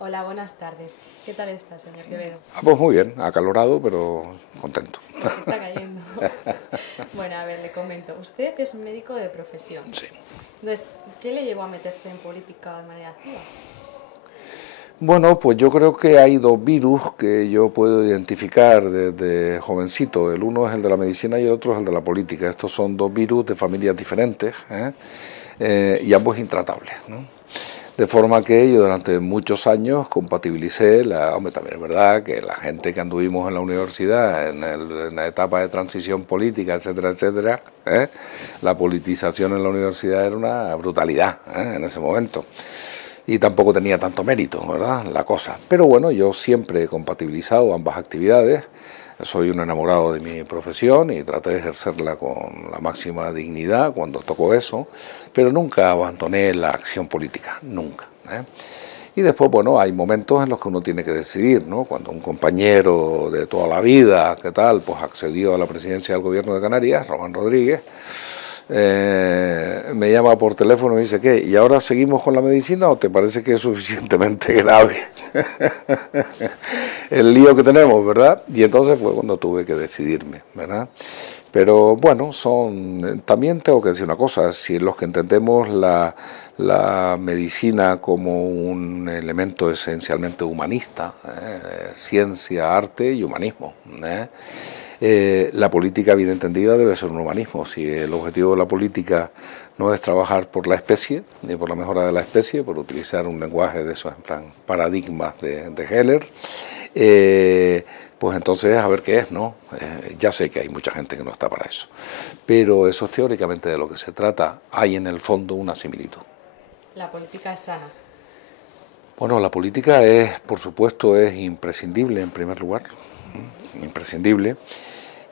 Hola, buenas tardes. ¿Qué tal está, señor Quevedo? Pues muy bien, acalorado, pero contento. Pues está cayendo. Bueno, a ver, le comento. Usted es un médico de profesión. Sí. Entonces, ¿qué le llevó a meterse en política de manera activa? Bueno, pues yo creo que hay dos virus que yo puedo identificar desde jovencito. El uno es el de la medicina y el otro es el de la política. Estos son dos virus de familias diferentes, y ambos intratables, ¿no? De forma que yo durante muchos años compatibilicé, hombre, también es verdad que la gente que anduvimos en la universidad, en la etapa de transición política, etcétera, etcétera, la politización en la universidad era una brutalidad, en ese momento. Y tampoco tenía tanto mérito, ¿verdad?, la cosa. Pero bueno, yo siempre he compatibilizado ambas actividades. Soy un enamorado de mi profesión y traté de ejercerla con la máxima dignidad cuando tocó eso, pero nunca abandoné la acción política, nunca. Y después, bueno, hay momentos en los que uno tiene que decidir, ¿no? Cuando un compañero de toda la vida, ¿qué tal?, pues accedió a la presidencia del gobierno de Canarias, Román Rodríguez, me llama por teléfono y dice, ¿qué? ¿Y ahora seguimos con la medicina o te parece que es suficientemente grave el lío que tenemos, ¿verdad? Y entonces fue cuando tuve que decidirme, ¿verdad? Pero bueno, también tengo que decir una cosa, si los que entendemos la medicina como un elemento esencialmente humanista, ciencia, arte y humanismo, la política bien entendida debe ser un humanismo. Si el objetivo de la política no es trabajar por la especie, ni por la mejora de la especie, por utilizar un lenguaje de esos en plan paradigmas de Heller, pues entonces a ver qué es, ¿no? Ya sé que hay mucha gente que no está para eso, pero eso es teóricamente de lo que se trata. Hay en el fondo una similitud. La política es sana. Bueno, la política es, por supuesto, es imprescindible en primer lugar, imprescindible,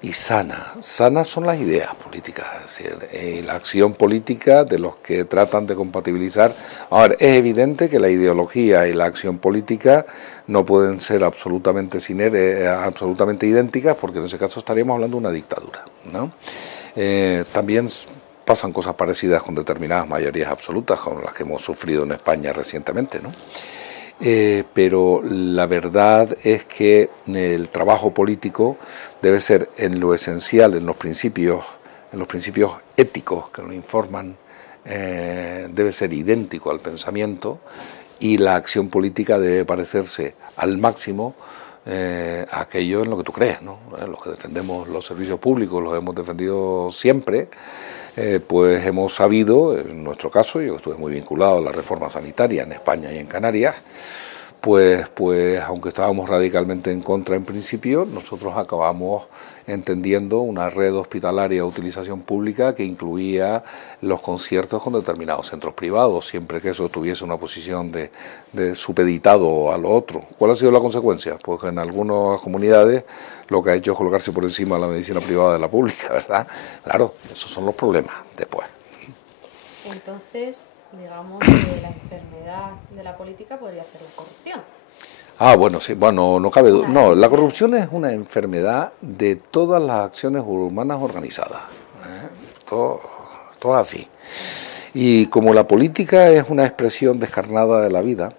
y sana. Sanas son las ideas políticas, es decir, la acción política de los que tratan de compatibilizar. Ahora, es evidente que la ideología y la acción política no pueden ser absolutamente idénticas, porque en ese caso estaríamos hablando de una dictadura, ¿no? También pasan cosas parecidas con determinadas mayorías absolutas, con las que hemos sufrido en España recientemente, ¿no? Pero la verdad es que el trabajo político debe ser en lo esencial, en los principios éticos que nos informan, debe ser idéntico al pensamiento, y la acción política debe parecerse al máximo a aquello en lo que tú crees, ¿no? Los que defendemos los servicios públicos los hemos defendido siempre. Pues hemos sabido, en nuestro caso, yo estuve muy vinculado a la reforma sanitaria en España y en Canarias, pues aunque estábamos radicalmente en contra en principio, nosotros acabamos entendiendo una red hospitalaria de utilización pública que incluía los conciertos con determinados centros privados, siempre que eso tuviese una posición de supeditado a lo otro. ¿Cuál ha sido la consecuencia? Pues que en algunas comunidades lo que ha hecho es colocarse por encima de la medicina privada de la pública, ¿verdad? Claro, esos son los problemas después. Entonces, digamos que la enfermedad de la política podría ser la corrupción. Ah, bueno, sí, bueno, no cabe duda. Una de No, la ellas. corrupción es una enfermedad de todas las acciones humanas organizadas. Todo, todo así. Y como la política es una expresión descarnada de la vida,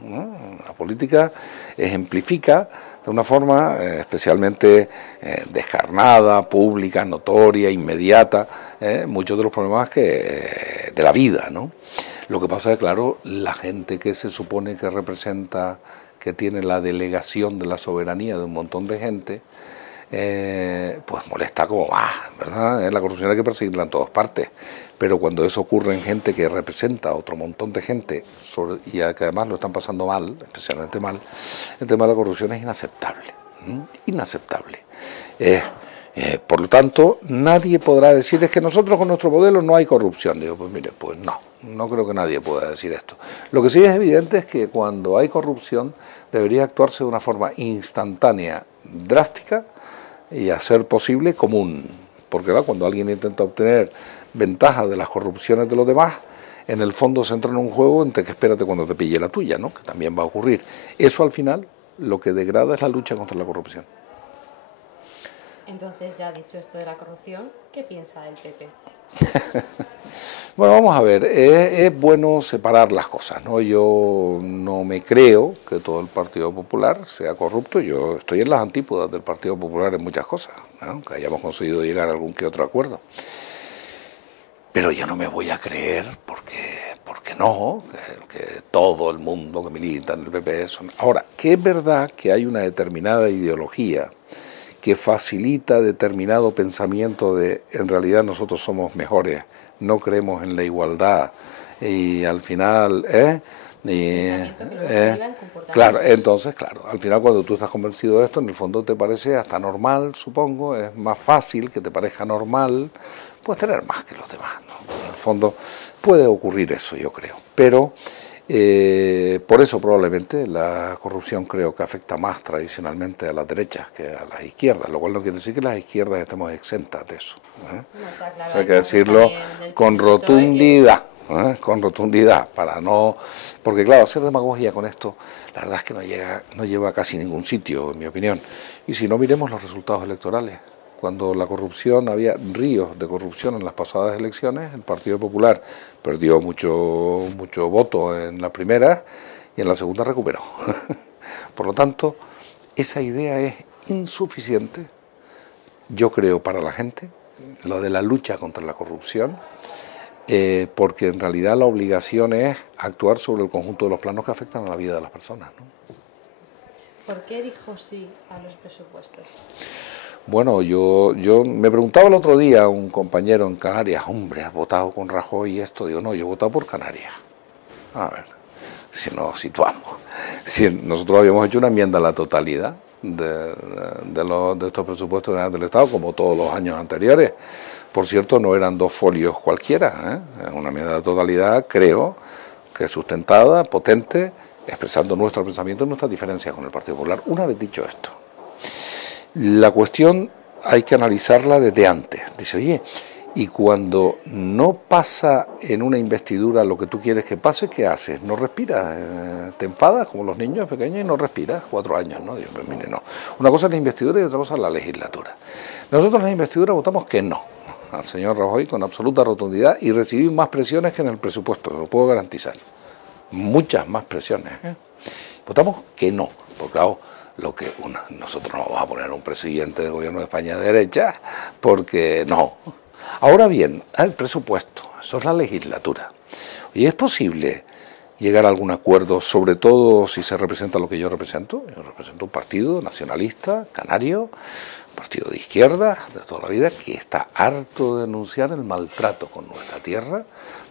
¿no? La política ejemplifica de una forma especialmente descarnada, pública, notoria, inmediata, muchos de los problemas de la vida, ¿no? Lo que pasa es que, claro, la gente que se supone que representa, que tiene la delegación de la soberanía de un montón de gente, pues molesta como más, ¿verdad? La corrupción hay que perseguirla en todas partes, pero cuando eso ocurre en gente que representa a otro montón de gente y que además lo están pasando mal, especialmente mal, el tema de la corrupción es inaceptable, inaceptable. Por lo tanto, nadie podrá decir, es que nosotros con nuestro modelo no hay corrupción. Digo, pues mire, pues no creo que nadie pueda decir esto. Lo que sí es evidente es que cuando hay corrupción debería actuarse de una forma instantánea, drástica, y a ser posible común, porque ¿verdad? Cuando alguien intenta obtener ventaja de las corrupciones de los demás, en el fondo se entra en un juego entre que espérate cuando te pille la tuya, ¿no? Que también va a ocurrir. Eso al final lo que degrada es la lucha contra la corrupción. Entonces, ya dicho esto de la corrupción, ¿qué piensa del PP? Bueno, vamos a ver, es bueno separar las cosas, ¿no? Yo no me creo que todo el Partido Popular sea corrupto, yo estoy en las antípodas del Partido Popular en muchas cosas, ¿no? Aunque hayamos conseguido llegar a algún que otro acuerdo. Pero yo no me voy a creer porque no, que todo el mundo que milita en el PP son... Ahora, que es verdad que hay una determinada ideología que facilita determinado pensamiento de en realidad nosotros somos mejores, no creemos en la igualdad y al final... claro, entonces, claro, al final cuando tú estás convencido de esto, en el fondo te parece hasta normal, supongo, es más fácil que te parezca normal, pues tener más que los demás, ¿no? En el fondo puede ocurrir eso, yo creo, pero por eso probablemente la corrupción creo que afecta más tradicionalmente a las derechas que a las izquierdas, lo cual no quiere decir que las izquierdas estemos exentas de eso, ¿eh? No, está claro, Eso hay que decirlo con rotundidad. Con rotundidad, para no... Porque claro, hacer demagogia con esto, la verdad es que no lleva a casi ningún sitio, en mi opinión. Y si no, miremos los resultados electorales. Cuando la corrupción, había ríos de corrupción en las pasadas elecciones, el Partido Popular perdió mucho voto en la primera y en la segunda recuperó. Por lo tanto, esa idea es insuficiente, yo creo, para la gente, lo de la lucha contra la corrupción, porque en realidad la obligación es actuar sobre el conjunto de los planos que afectan a la vida de las personas, ¿no? ¿Por qué dijo sí a los presupuestos? Bueno, yo me preguntaba el otro día un compañero en Canarias, hombre, ¿has votado con Rajoy y esto? Digo, no, yo he votado por Canarias. A ver, si nos situamos. Si nosotros habíamos hecho una enmienda a la totalidad de estos presupuestos generales del Estado, como todos los años anteriores. Por cierto, no eran 2 folios cualquiera, ¿eh? Una enmienda a la totalidad, creo, que sustentada, potente, expresando nuestro pensamiento y nuestras diferencias con el Partido Popular. Una vez dicho esto, la cuestión hay que analizarla desde antes. Dice, oye, y cuando no pasa en una investidura lo que tú quieres que pase, ¿qué haces? ¿No respiras? ¿Te enfadas como los niños pequeños y no respiras? 4 años, ¿no? Digo, pues mire, no. Una cosa es la investidura y otra cosa es la legislatura. Nosotros en la investidura votamos que no al señor Rajoy con absoluta rotundidad y recibí más presiones que en el presupuesto, lo puedo garantizar. Muchas más presiones, ¿eh? Votamos que no, porque claro, nosotros no vamos a poner un presidente del gobierno de España de derecha, porque no. Ahora bien, el presupuesto, eso es la legislatura. ¿Y es posible llegar a algún acuerdo, sobre todo si se representa lo que yo represento? Yo represento un partido nacionalista, canario, un partido de izquierda, de toda la vida, que está harto de denunciar el maltrato con nuestra tierra,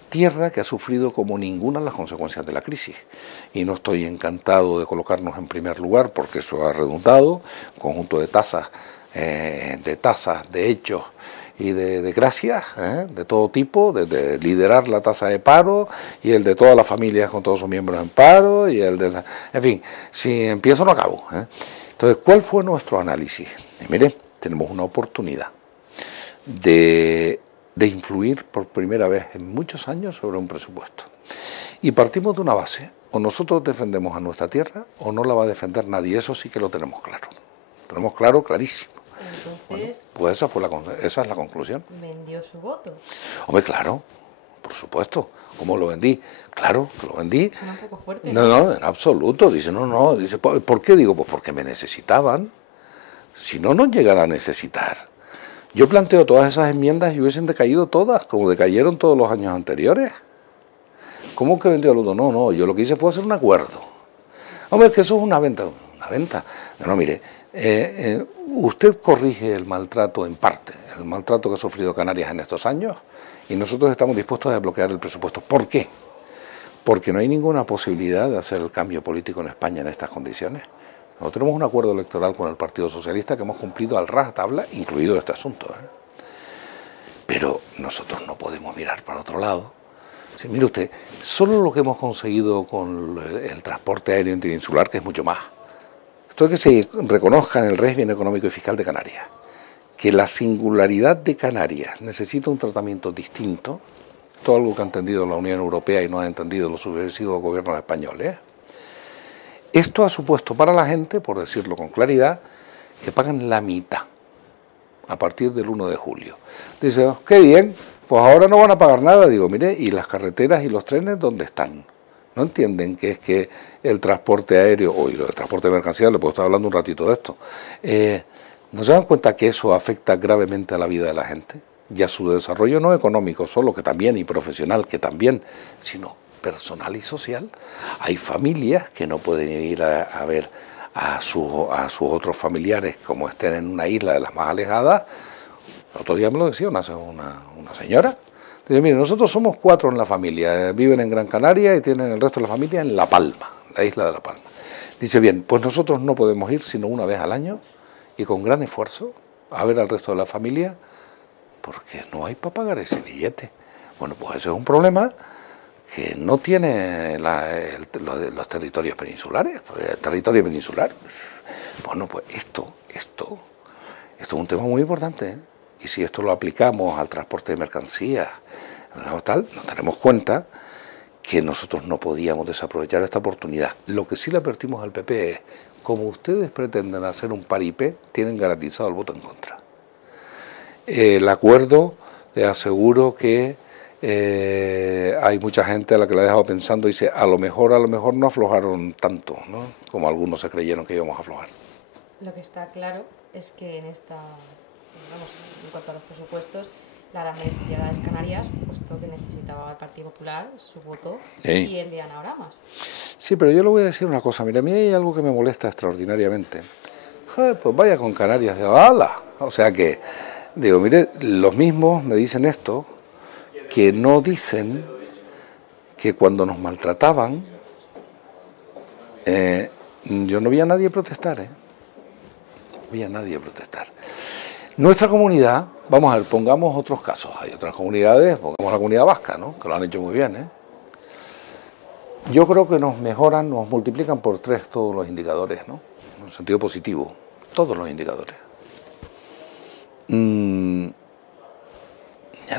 tierra que ha sufrido como ninguna las consecuencias de la crisis. Y no estoy encantado de colocarnos en primer lugar, porque eso ha redundado, un conjunto de tasas, de hechos y de gracias, de todo tipo, de liderar la tasa de paro y el de todas las familias con todos sus miembros en paro, y el de... En fin, si empiezo no acabo. Entonces, ¿cuál fue nuestro análisis? Y mire, tenemos una oportunidad de influir por primera vez en muchos años sobre un presupuesto. Y partimos de una base, o nosotros defendemos a nuestra tierra o no la va a defender nadie, eso sí que lo tenemos claro. Tenemos claro, clarísimo. Entonces, bueno, pues esa es la conclusión. ¿vendió su voto? Hombre, claro, por supuesto. ¿Cómo lo vendí? Claro, que lo vendí. Suena un poco fuerte. No, en absoluto. Dice, no. Dice, ¿por qué? Digo, pues porque me necesitaban. Si no nos llegara a necesitar. Yo planteo todas esas enmiendas y hubiesen decaído todas, como decayeron todos los años anteriores. ¿Cómo que vendió el voto? No, yo lo que hice fue hacer un acuerdo. Hombre, es que eso es una venta. Una venta. No, mire, usted corrige el maltrato en parte, el maltrato que ha sufrido Canarias en estos años, y nosotros estamos dispuestos a desbloquear el presupuesto. ¿Por qué? Porque no hay ninguna posibilidad de hacer el cambio político en España en estas condiciones. Nosotros tenemos un acuerdo electoral con el Partido Socialista que hemos cumplido al rajatabla, incluido este asunto, Pero nosotros no podemos mirar para otro lado. Sí, mire usted, solo lo que hemos conseguido con el transporte aéreo interinsular, que es mucho más. Esto es que se reconozca en el régimen económico y fiscal de Canarias, que la singularidad de Canarias necesita un tratamiento distinto. Esto es algo que ha entendido la Unión Europea y no ha entendido los sucesivos gobiernos españoles. Esto ha supuesto para la gente, por decirlo con claridad, que pagan la mitad a partir del 1 de julio. Dice, oh, qué bien, pues ahora no van a pagar nada. Digo, mire, ¿y las carreteras y los trenes dónde están? No entienden que es que el transporte aéreo, o el transporte de mercancías, le puedo estar hablando un ratito de esto, ¿no se dan cuenta que eso afecta gravemente a la vida de la gente? Y a su desarrollo no económico solo, que también, y profesional, que también, sino personal y social. Hay familias que no pueden ir a ver a sus otros familiares como estén en una isla de las más alejadas. El otro día me lo decía una señora. Dice, mire, nosotros somos 4 en la familia, viven en Gran Canaria y tienen el resto de la familia en La Palma, la isla de La Palma. Dice, bien, pues nosotros no podemos ir sino una vez al año y con gran esfuerzo a ver al resto de la familia porque no hay para pagar ese billete. Bueno, pues ese es un problema que no tiene los territorios peninsulares. Pues el territorio peninsular, bueno, pues esto es un tema muy importante, ¿eh? Y si esto lo aplicamos al transporte de mercancías, tal, nos daremos cuenta que nosotros no podíamos desaprovechar esta oportunidad. Lo que sí le advertimos al PP es, como ustedes pretenden hacer un paripé, tienen garantizado el voto en contra. El acuerdo, les aseguro que hay mucha gente a la que le ha dejado pensando y dice, a lo mejor no aflojaron tanto, ¿no? Como algunos se creyeron que íbamos a aflojar. Lo que está claro es que en cuanto a los presupuestos, la beneficiada es Canarias, puesto que necesitaba el Partido Popular su voto y el de ahora más. Sí, pero yo le voy a decir una cosa, mira, a mí hay algo que me molesta extraordinariamente. Joder, pues vaya con Canarias de ala. O sea que, digo, mire, los mismos me dicen esto, que no dicen que cuando nos maltrataban, yo no vi a nadie protestar, no vi a nadie protestar. Nuestra comunidad, vamos a ver, pongamos otros casos, hay otras comunidades, pongamos la comunidad vasca, ¿no? Que lo han hecho muy bien, Yo creo que nos mejoran, nos multiplican por 3 todos los indicadores, ¿no? En sentido positivo, todos los indicadores. Han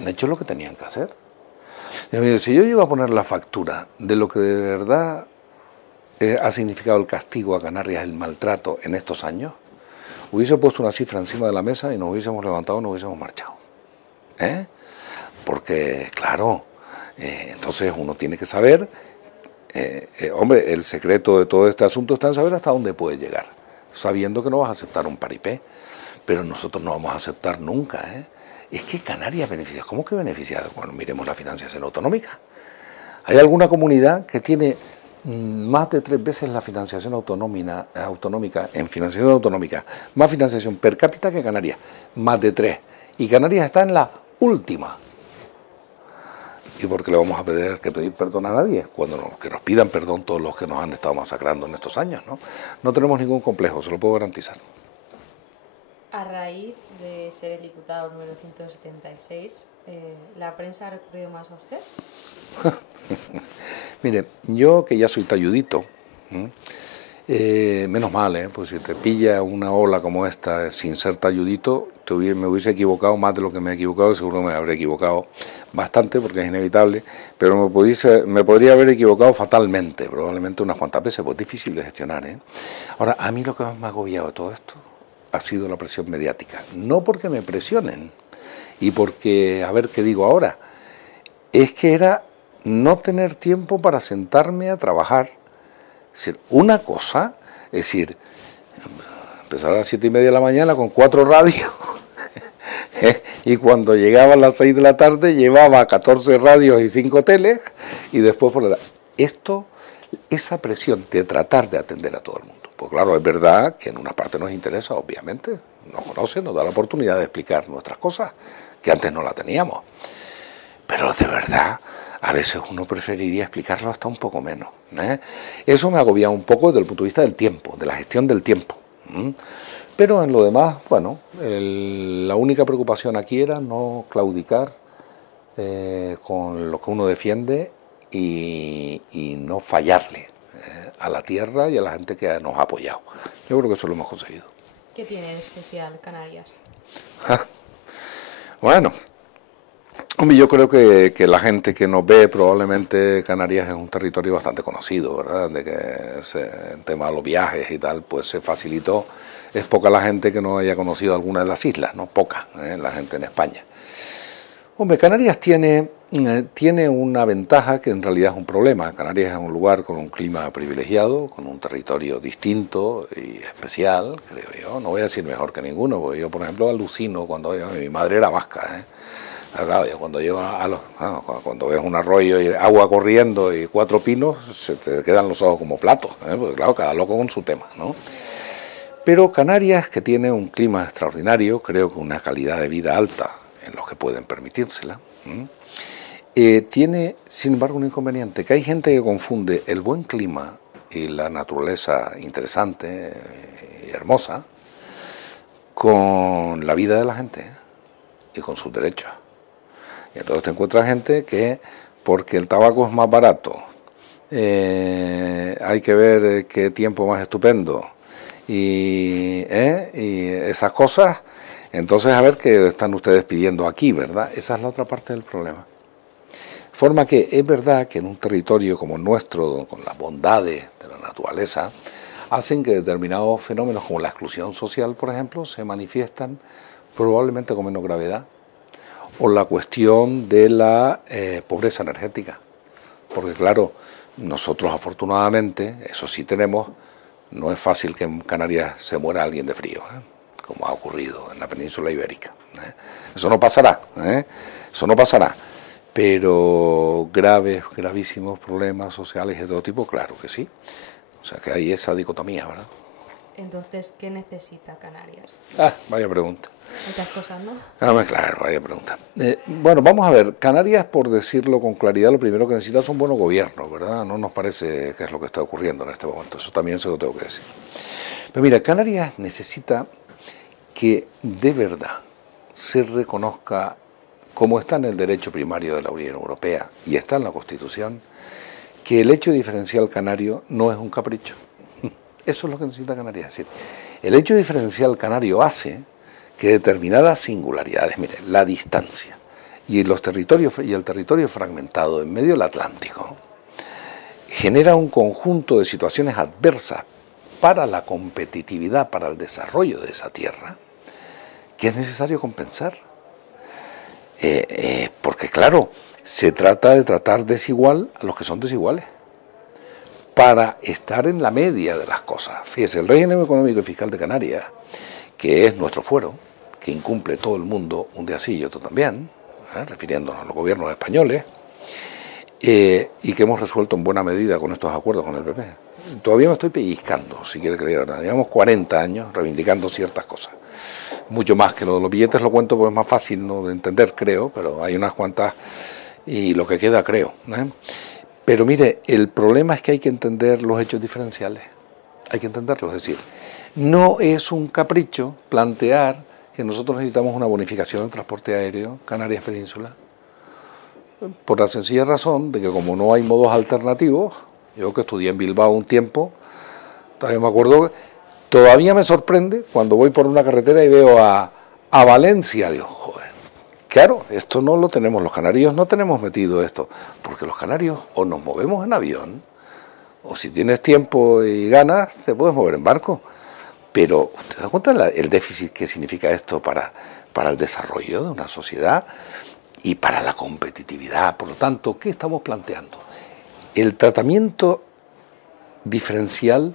hecho lo que tenían que hacer. Si yo llego a poner la factura de lo que de verdad ha significado el castigo a Canarias, el maltrato en estos años, hubiese puesto una cifra encima de la mesa y nos hubiésemos levantado, nos hubiésemos marchado. Porque, claro, entonces uno tiene que saber, hombre, el secreto de todo este asunto está en saber hasta dónde puede llegar, sabiendo que no vas a aceptar un paripé, pero nosotros no vamos a aceptar nunca, Es que Canarias beneficia. ¿Cómo que beneficia? Bueno, miremos la financiación autonómica. ¿Hay alguna comunidad que tiene más de 3 veces la financiación autonómica, en financiación autonómica, más financiación per cápita que Canarias? Más de 3. Y Canarias está en la última. ¿Y por qué le vamos a pedir perdón a nadie? Que nos pidan perdón todos los que nos han estado masacrando en estos años, ¿no? No tenemos ningún complejo, se lo puedo garantizar. A raíz de ser el diputado número 176, ¿la prensa ha recurrido más a usted? Mire, yo que ya soy talludito, menos mal, pues si te pilla una ola como esta sin ser talludito, me hubiese equivocado más de lo que me he equivocado, seguro me habré equivocado bastante porque es inevitable, pero me podría haber equivocado fatalmente, probablemente unas cuantas veces, pues es difícil de gestionar. Ahora, a mí lo que más me ha agobiado de todo esto ha sido la presión mediática, no porque me presionen y porque, a ver qué digo ahora, es que era no tener tiempo para sentarme a trabajar. Es decir, una cosa, empezar a las 7:30 de la mañana con 4 radios y cuando llegaba a las 6 de la tarde llevaba 14 radios y 5 teles y después esa presión de tratar de atender a todo el mundo. Pues claro, es verdad que en una parte nos interesa, obviamente, nos conoce, nos da la oportunidad de explicar nuestras cosas, que antes no la teníamos. Pero de verdad, a veces uno preferiría explicarlo hasta un poco menos. Eso me agobia un poco desde el punto de vista del tiempo, de la gestión del tiempo. Pero en lo demás, bueno, la única preocupación aquí era no claudicar con lo que uno defiende y no fallarle a la tierra y a la gente que nos ha apoyado. Yo creo que eso lo hemos conseguido. ¿Qué tiene en especial Canarias? Bueno, Hombre, yo creo que la gente que nos ve, probablemente Canarias es un territorio bastante conocido, ¿verdad? De que el tema de los viajes y tal, pues se facilitó. Es poca la gente que no haya conocido alguna de las islas, ¿no? Poca, la gente en España. Hombre, Canarias tiene una ventaja que en realidad es un problema. Canarias es un lugar con un clima privilegiado, con un territorio distinto y especial, creo yo. No voy a decir mejor que ninguno, porque yo, por ejemplo, alucino cuando mi madre era vasca, ¿eh? Claro, cuando cuando ves un arroyo y agua corriendo y 4 pinos, se te quedan los ojos como platos, ¿eh? Porque claro, cada loco con su tema, ¿no? Pero Canarias, que tiene un clima extraordinario, creo que una calidad de vida alta en los que pueden permitírsela, tiene, sin embargo, un inconveniente, que hay gente que confunde el buen clima y la naturaleza interesante y hermosa con la vida de la gente y con sus derechos. Y entonces te encuentras gente que, porque el tabaco es más barato, hay que ver qué tiempo más estupendo y esas cosas, entonces a ver qué están ustedes pidiendo aquí, ¿verdad? Esa es la otra parte del problema. De forma que es verdad que en un territorio como el nuestro, con las bondades de la naturaleza, hacen que determinados fenómenos como la exclusión social, por ejemplo, se manifiestan probablemente con menos gravedad, o la cuestión de la pobreza energética. Porque claro, nosotros afortunadamente, eso sí tenemos, no es fácil que en Canarias se muera alguien de frío, como ha ocurrido en la península ibérica. Eso no pasará, eso no pasará. Pero gravísimos problemas sociales de todo tipo, claro que sí. O sea que hay esa dicotomía, ¿verdad? Entonces, ¿qué necesita Canarias? Vaya pregunta. Muchas cosas, ¿no? Claro, vaya pregunta. Bueno, vamos a ver. Canarias, por decirlo con claridad, lo primero que necesita es un buen gobierno, ¿verdad? No nos parece que es lo que está ocurriendo en este momento. Eso también se lo tengo que decir. Pero mira, Canarias necesita que de verdad se reconozca, como está en el derecho primario de la Unión Europea y está en la Constitución, que el hecho diferencial canario no es un capricho. Eso es lo que necesita Canarias. Es decir, el hecho diferencial canario hace que determinadas singularidades, mire, la distancia y los territorios y el territorio fragmentado en medio del Atlántico, genera un conjunto de situaciones adversas para la competitividad, para el desarrollo de esa tierra, que es necesario compensar. Porque claro, se trata de tratar desigual a los que son desiguales, para estar en la media de las cosas. Fíjese, el régimen económico y fiscal de Canarias, que es nuestro fuero, que incumple todo el mundo un día sí y otro también, refiriéndonos a los gobiernos españoles, y que hemos resuelto en buena medida con estos acuerdos con el PP. Todavía me estoy pellizcando, si quiere creer, ¿verdad? Llevamos 40 años reivindicando ciertas cosas. Mucho más que lo de los billetes lo cuento porque es más fácil, ¿no?, de entender, creo, pero hay unas cuantas y lo que queda, creo, Pero mire, el problema es que hay que entender los hechos diferenciales, hay que entenderlos, es decir, no es un capricho plantear que nosotros necesitamos una bonificación del transporte aéreo Canarias Península, por la sencilla razón de que como no hay modos alternativos, yo que estudié en Bilbao un tiempo, todavía me acuerdo, todavía me sorprende cuando voy por una carretera y veo a Valencia, digo, joder, claro, esto no lo tenemos, los canarios no tenemos metido esto, porque los canarios o nos movemos en avión, o si tienes tiempo y ganas, te puedes mover en barco. Pero, ¿te das cuenta el déficit que significa esto para el desarrollo de una sociedad y para la competitividad? Por lo tanto, ¿qué estamos planteando? El tratamiento diferencial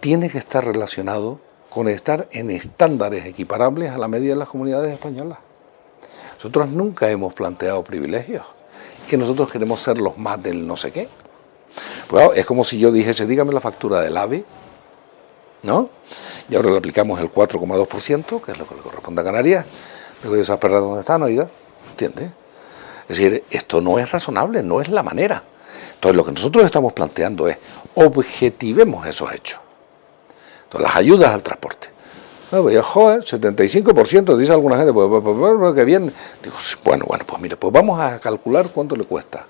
tiene que estar relacionado con estar en estándares equiparables a la media de las comunidades españolas. Nosotros nunca hemos planteado privilegios, que nosotros queremos ser los más del no sé qué. Pues, es como si yo dijese, dígame la factura del AVE, ¿no? Y ahora le aplicamos el 4,2%, que es lo que le corresponde a Canarias. Digo, ¿y esas perras dónde están, oiga? ¿Entiende? Es decir, esto no es razonable, no es la manera. Entonces, lo que nosotros estamos planteando es, objetivemos esos hechos. Entonces, las ayudas al transporte. Bueno, joder, 75%, dice alguna gente, pues que bien. Digo, bueno, pues mire, pues vamos a calcular cuánto le cuesta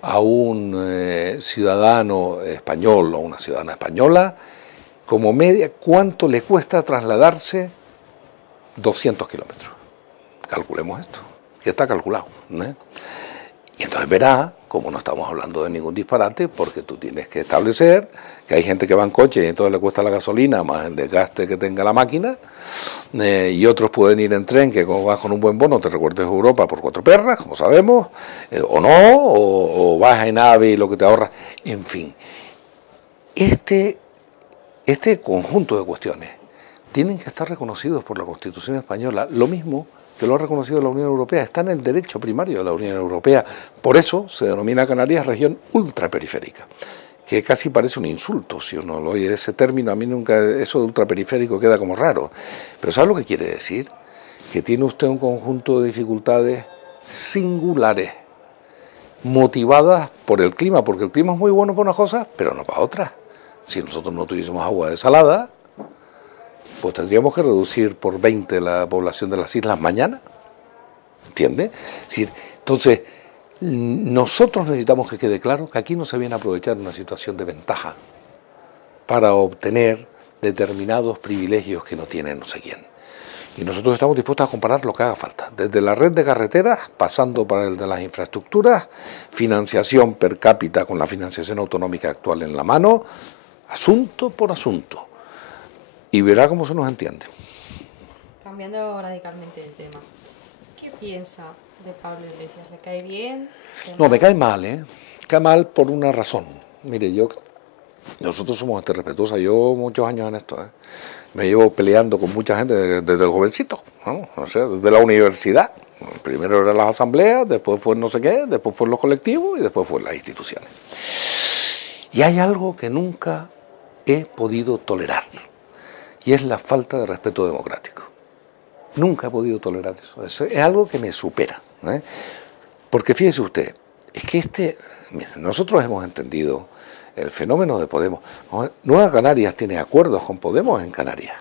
a un ciudadano español o una ciudadana española, como media, ¿cuánto le cuesta trasladarse 200 kilómetros? Calculemos esto, que está calculado, Y entonces verá, como no estamos hablando de ningún disparate, porque tú tienes que establecer que hay gente que va en coche y entonces le cuesta la gasolina más el desgaste que tenga la máquina, y otros pueden ir en tren, que como vas con un buen bono te recuerdes Europa por 4 perras, como sabemos, o no, o vas en AVE y lo que te ahorras, en fin. Este conjunto de cuestiones tienen que estar reconocidos por la Constitución española, lo mismo que lo ha reconocido la Unión Europea, está en el derecho primario de la Unión Europea. Por eso se denomina Canarias región ultraperiférica, que casi parece un insulto si uno lo oye ese término. A mí nunca eso de ultraperiférico queda como raro. Pero ¿sabe lo que quiere decir? Que tiene usted un conjunto de dificultades singulares, motivadas por el clima, porque el clima es muy bueno para unas cosas, pero no para otras. Si nosotros no tuviésemos agua desalada, pues tendríamos que reducir por 20 la población de las islas mañana, ¿entiende? Entonces, nosotros necesitamos que quede claro que aquí no se viene a aprovechar una situación de ventaja para obtener determinados privilegios que no tiene no sé quién. Y nosotros estamos dispuestos a comparar lo que haga falta, desde la red de carreteras, pasando por el de las infraestructuras, financiación per cápita con la financiación autonómica actual en la mano, asunto por asunto. Y verá cómo se nos entiende. Cambiando radicalmente de tema, ¿qué piensa de Pablo Iglesias? ¿Le cae bien? No, me cae mal, ¿eh? Cae mal por una razón. Mire, nosotros somos respetuosos, yo muchos años en esto, ¿eh? Me llevo peleando con mucha gente desde el jovencito, ¿no? O sea, desde la universidad. Primero eran las asambleas, después fue no sé qué, después fue los colectivos y después fue las instituciones. Y hay algo que nunca he podido tolerar, y es la falta de respeto democrático. Nunca he podido tolerar eso. Es algo que me supera, ¿eh? Porque fíjese usted, es que nosotros hemos entendido el fenómeno de Podemos. Nueva Canarias tiene acuerdos con Podemos en Canarias.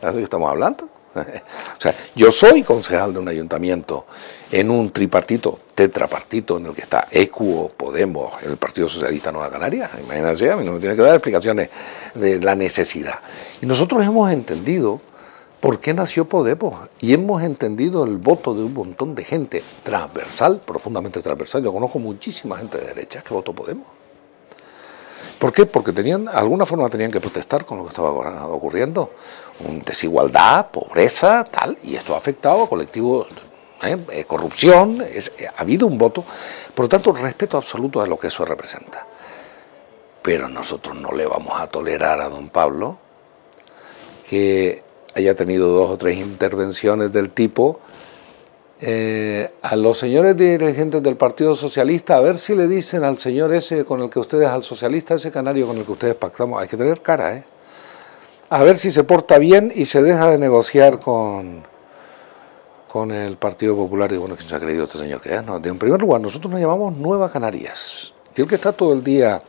¿Sabes de qué estamos hablando? O sea, yo soy concejal de un ayuntamiento en un tripartito, tetrapartito, en el que está ECUO, Podemos, el Partido Socialista Nueva Canarias. Imagínense, a mí no me tiene que dar explicaciones de la necesidad. Y nosotros hemos entendido por qué nació Podemos y hemos entendido el voto de un montón de gente transversal, profundamente transversal. Yo conozco muchísima gente de derecha que votó Podemos. ¿Por qué? Porque de alguna forma tenían que protestar con lo que estaba ocurriendo. Desigualdad, pobreza, tal, y esto ha afectado a colectivos, corrupción, ha habido un voto, por lo tanto respeto absoluto a lo que eso representa. Pero nosotros no le vamos a tolerar a don Pablo que haya tenido 2 o 3 intervenciones del tipo a los señores dirigentes del Partido Socialista, a ver si le dicen al señor ese con el que ustedes, al socialista ese canario con el que ustedes pactamos, hay que tener cara, a ver si se porta bien y se deja de negociar con el Partido Popular. Y bueno, ¿quién se ha creído este señor que es? No, en primer lugar, nosotros nos llamamos Nueva Canarias, y el que está todo el día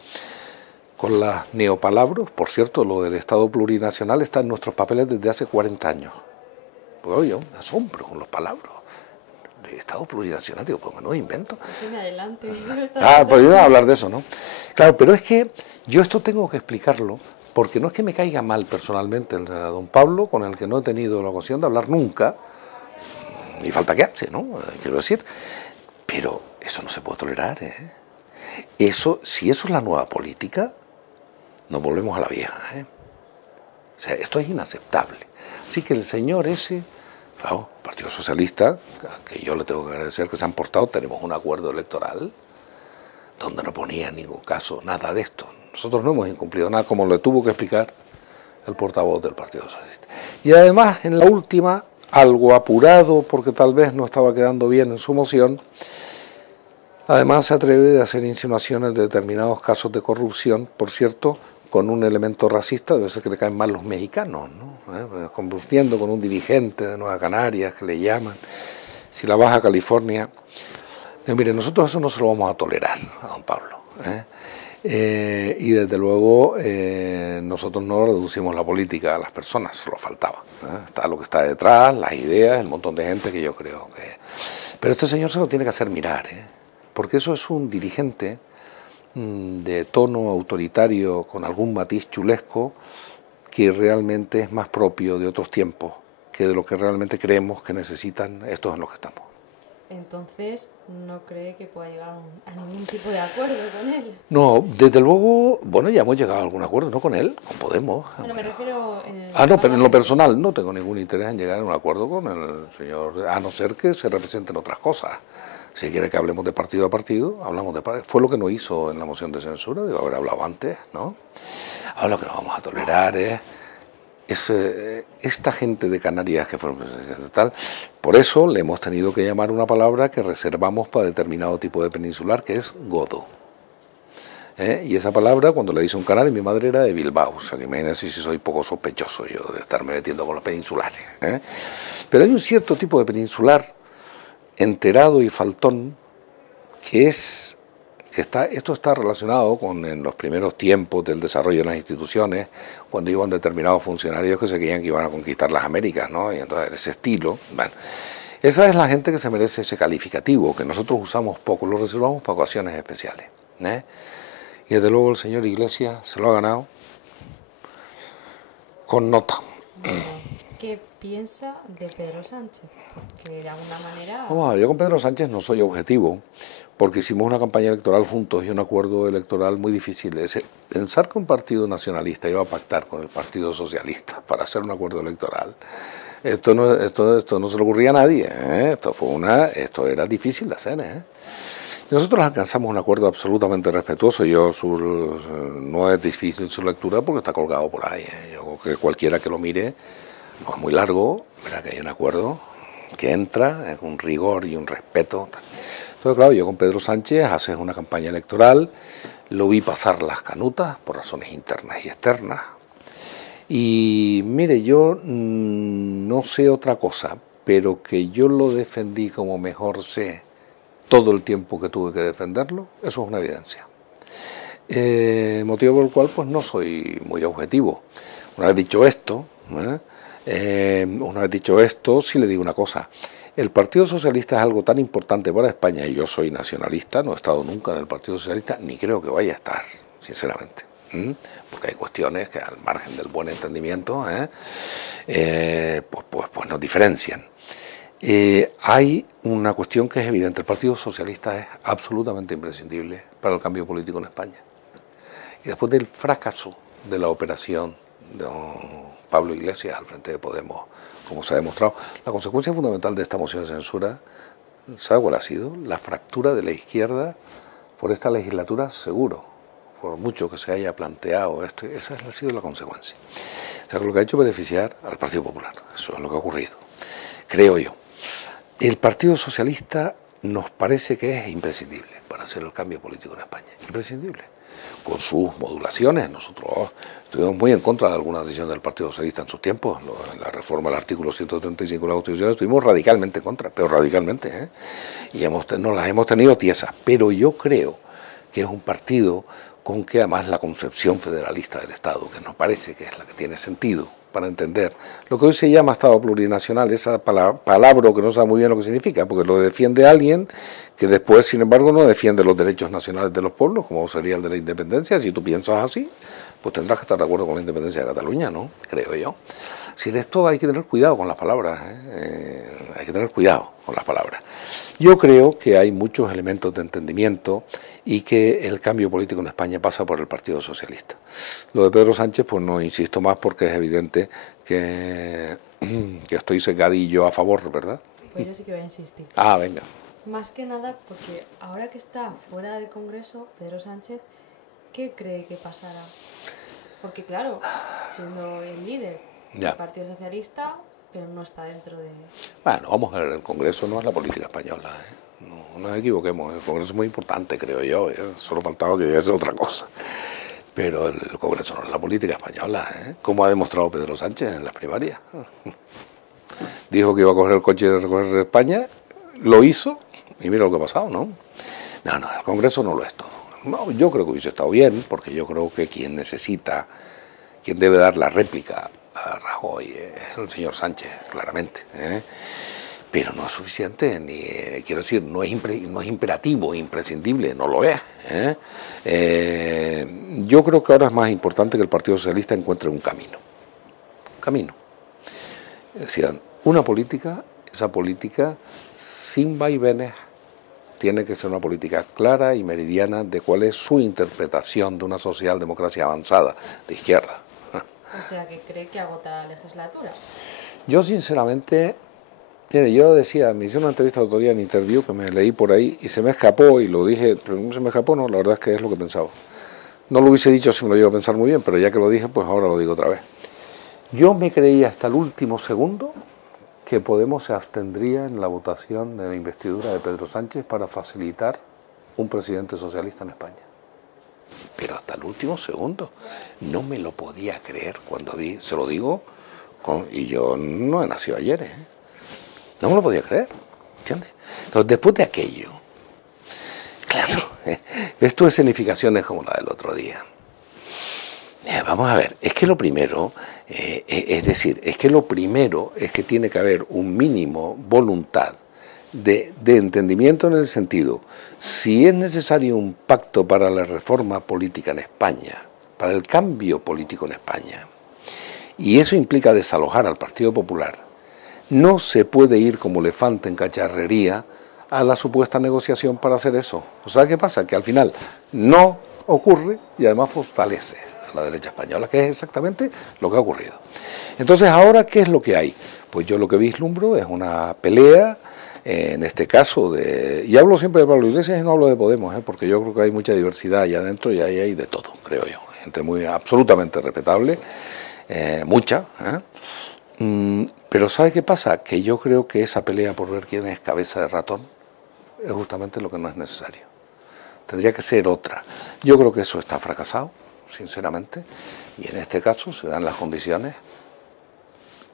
con las neopalabras, por cierto, lo del Estado plurinacional está en nuestros papeles desde hace 40 años. Pues oye, un asombro con los palabras. Estado plurinacional, digo, pues no invento. Adelante. Pues yo iba a hablar de eso, ¿no? Claro, pero es que yo esto tengo que explicarlo, porque no es que me caiga mal personalmente el de don Pablo, con el que no he tenido la ocasión de hablar nunca, ni falta que hace, ¿no? Quiero decir, pero eso no se puede tolerar, ¿eh? Si eso es la nueva política, nos volvemos a la vieja, ¿eh? O sea, esto es inaceptable. Así que el señor ese, claro, Partido Socialista, que yo le tengo que agradecer que se han portado, tenemos un acuerdo electoral donde no ponía en ningún caso nada de esto. Nosotros no hemos incumplido nada, como le tuvo que explicar el portavoz del Partido Socialista. Y además, en la última, algo apurado, porque tal vez no estaba quedando bien en su moción, además se atreve a hacer insinuaciones de determinados casos de corrupción, por cierto, con un elemento racista, debe ser que le caen mal los mexicanos, ¿no? Convirtiendo con un dirigente de Nueva Canarias, que le llaman, si la Baja California. Mire, nosotros eso no se lo vamos a tolerar a don Pablo, y desde luego nosotros no reducimos la política a las personas, solo faltaba, está lo que está detrás, las ideas, el montón de gente que yo creo que... Pero este señor se lo tiene que hacer mirar, porque eso es un dirigente de tono autoritario con algún matiz chulesco que realmente es más propio de otros tiempos que de lo que realmente creemos que necesitan estos en los que estamos. Entonces, ¿no cree que pueda llegar a ningún tipo de acuerdo con él? No, desde luego, bueno, ya hemos llegado a algún acuerdo, no con él, con Podemos. Bueno, me refiero no, pero en lo personal no tengo ningún interés en llegar a un acuerdo con el señor, a no ser que se representen otras cosas. Si quiere que hablemos de partido a partido, hablamos de partido. Fue lo que no hizo en la moción de censura, digo, haber hablado antes, ¿no? Ahora lo que no vamos a tolerar es esta gente de Canarias que fueron tal. Por eso le hemos tenido que llamar una palabra que reservamos para determinado tipo de peninsular, que es godo. Y esa palabra, cuando le dice un canario, mi madre era de Bilbao, o sea que imagínense si soy poco sospechoso yo de estarme metiendo con los peninsulares. Pero hay un cierto tipo de peninsular enterado y faltón esto está relacionado con en los primeros tiempos del desarrollo de las instituciones, cuando iban determinados funcionarios que se creían que iban a conquistar las Américas, ¿no? Y entonces ese estilo, bueno, esa es la gente que se merece ese calificativo, que nosotros usamos poco, lo reservamos para ocasiones especiales. Y desde luego el señor Iglesias se lo ha ganado con nota. ¿Qué piensa de Pedro Sánchez? Porque de alguna manera... Vamos a ver, yo con Pedro Sánchez no soy objetivo, porque hicimos una campaña electoral juntos y un acuerdo electoral muy difícil. Pensar que un partido nacionalista iba a pactar con el Partido Socialista para hacer un acuerdo electoral, esto no se le ocurría a nadie, esto era difícil de hacer. Nosotros alcanzamos un acuerdo absolutamente respetuoso. No es difícil su lectura porque está colgado por ahí. Yo creo que cualquiera que lo mire, no es muy largo, verá que hay un acuerdo que entra con un rigor y un respeto. Entonces, claro, yo con Pedro Sánchez haces una campaña electoral, lo vi pasar las canutas por razones internas y externas. Y mire, yo no sé otra cosa, pero que yo lo defendí como mejor sé todo el tiempo que tuve que defenderlo, eso es una evidencia. Motivo por el cual pues no soy muy objetivo. Una vez dicho esto, sí le digo una cosa. El Partido Socialista es algo tan importante para España, y yo soy nacionalista, no he estado nunca en el Partido Socialista, ni creo que vaya a estar, sinceramente. Porque hay cuestiones que al margen del buen entendimiento pues nos diferencian. Hay una cuestión que es evidente, el Partido Socialista es absolutamente imprescindible para el cambio político en España. Y después del fracaso de la operación de Pablo Iglesias al frente de Podemos, como se ha demostrado, la consecuencia fundamental de esta moción de censura, ¿sabe cuál ha sido? La fractura de la izquierda por esta legislatura, seguro, por mucho que se haya planteado esto, esa ha sido la consecuencia. O sea, que lo que ha hecho es beneficiar al Partido Popular, eso es lo que ha ocurrido, creo yo. El Partido Socialista nos parece que es imprescindible para hacer el cambio político en España, imprescindible, con sus modulaciones. Nosotros estuvimos muy en contra de algunas decisiones del Partido Socialista en sus tiempos, en la reforma del artículo 135 de la Constitución estuvimos radicalmente en contra, pero radicalmente, y nos las hemos tenido tiesas, pero yo creo que es un partido con que además la concepción federalista del Estado, que nos parece que es la que tiene sentido para entender lo que hoy se llama Estado plurinacional, esa palabra que no sabe muy bien lo que significa, porque lo defiende alguien que después, sin embargo, no defiende los derechos nacionales de los pueblos, como sería el de la independencia. Si tú piensas así, pues tendrás que estar de acuerdo con la independencia de Cataluña, ¿no? Creo yo. Si en esto hay que tener cuidado con las palabras, hay que tener cuidado con las palabras. Yo creo que hay muchos elementos de entendimiento y que el cambio político en España pasa por el Partido Socialista. Lo de Pedro Sánchez, pues no insisto más porque es evidente que estoy secadillo a favor, ¿verdad? Pues yo sí que voy a insistir. Ah, venga. Más que nada porque ahora que está fuera del Congreso, Pedro Sánchez, ¿qué cree que pasará? Porque claro, siendo el líder del Partido Socialista, pero no está dentro de... Bueno, vamos a ver, el Congreso no es la política española, no nos equivoquemos, el Congreso es muy importante, creo yo, solo faltaba que hubiese otra cosa. Pero el Congreso no es la política española, como ha demostrado Pedro Sánchez en las primarias. Dijo que iba a coger el coche y recorrer España, lo hizo, y mira lo que ha pasado, ¿no? No, el Congreso no lo es todo. No, yo creo que hubiese estado bien, porque yo creo que quien debe dar la réplica a Rajoy es el señor Sánchez, claramente, pero no es suficiente, quiero decir, no es imperativo, imprescindible, no lo es. Yo creo que ahora es más importante que el Partido Socialista encuentre un camino. Es decir, una política esa política sin vaivenes tiene que ser una política clara y meridiana de cuál es su interpretación de una socialdemocracia avanzada, de izquierda. O sea, que cree que agota la legislatura. Yo sinceramente, mire, yo decía, me hicieron una entrevista el otro día en Interview que me leí por ahí y se me escapó y lo dije, pero no se me escapó, no, la verdad es que es lo que pensaba. No lo hubiese dicho si me lo iba a pensar muy bien, pero ya que lo dije, pues ahora lo digo otra vez. Yo me creí hasta el último segundo que Podemos se abstendría en la votación de la investidura de Pedro Sánchez para facilitar un presidente socialista en España. Pero hasta el último segundo no me lo podía creer cuando vi, se lo digo, y yo no he nacido ayer, ¿eh? No me lo podía creer, ¿entiendes? Entonces, después de aquello, claro, ves tú escenificaciones como la del otro día. Vamos a ver, es que lo primero, es que tiene que haber un mínimo voluntad de entendimiento en el sentido, si es necesario un pacto para la reforma política en España, para el cambio político en España, y eso implica desalojar al Partido Popular, no se puede ir como elefante en cacharrería a la supuesta negociación para hacer eso. O sea, ¿qué pasa? Que al final no ocurre y además fortalece a la derecha española, que es exactamente lo que ha ocurrido. Entonces, ¿ahora qué es lo que hay? Pues yo lo que vislumbro es una pelea, en este caso, y hablo siempre de Pablo Iglesias y no hablo de Podemos, porque yo creo que hay mucha diversidad allá adentro y ahí hay de todo, creo yo. Gente muy absolutamente respetable, mucha, pero ¿sabe qué pasa? Que yo creo que esa pelea por ver quién es cabeza de ratón es justamente lo que no es necesario. Tendría que ser otra. Yo creo que eso está fracasado, sinceramente, y en este caso se dan las condiciones.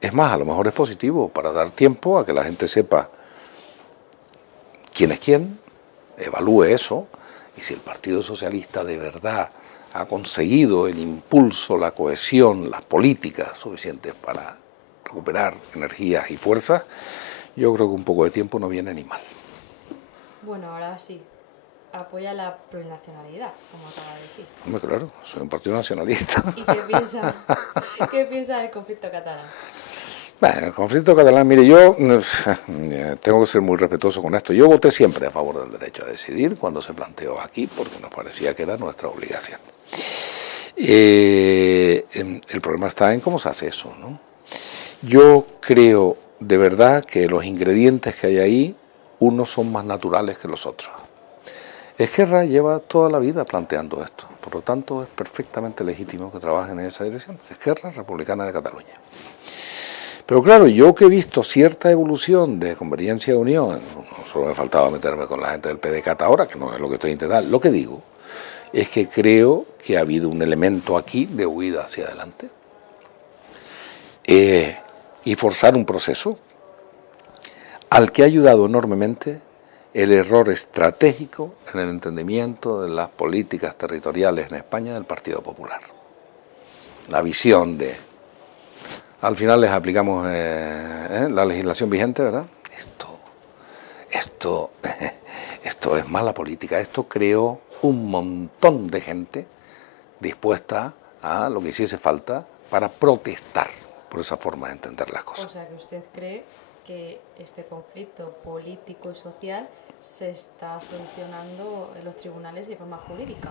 Es más, a lo mejor es positivo para dar tiempo a que la gente sepa quién es quién, evalúe eso, y si el Partido Socialista de verdad ha conseguido el impulso, la cohesión, las políticas suficientes para recuperar energías y fuerzas, yo creo que un poco de tiempo no viene ni mal. Bueno, ahora sí, apoya la plurinacionalidad, como acaba de decir. Hombre, claro, soy un partido nacionalista. ¿Y qué piensa del conflicto catalán? Bueno, el conflicto catalán, mire, yo tengo que ser muy respetuoso con esto. Yo voté siempre a favor del derecho a decidir cuando se planteó aquí, porque nos parecía que era nuestra obligación. El problema está en cómo se hace eso, ¿no? Yo creo de verdad que los ingredientes que hay ahí, unos son más naturales que los otros. Esquerra lleva toda la vida planteando esto, por lo tanto es perfectamente legítimo que trabajen en esa dirección. Esquerra Republicana de Cataluña. Pero claro, yo que he visto cierta evolución de Convergencia y Unión, no solo me faltaba meterme con la gente del PDeCAT ahora, que no es lo que estoy intentando, lo que digo es que creo que ha habido un elemento aquí de huida hacia adelante y forzar un proceso al que ha ayudado enormemente el error estratégico en el entendimiento de las políticas territoriales en España del Partido Popular. La visión de, al final les aplicamos la legislación vigente, ¿verdad? Esto es mala política, esto creó un montón de gente dispuesta a lo que hiciese falta para protestar por esa forma de entender las cosas. O sea, que usted cree que este conflicto político y social se está solucionando en los tribunales de forma jurídica,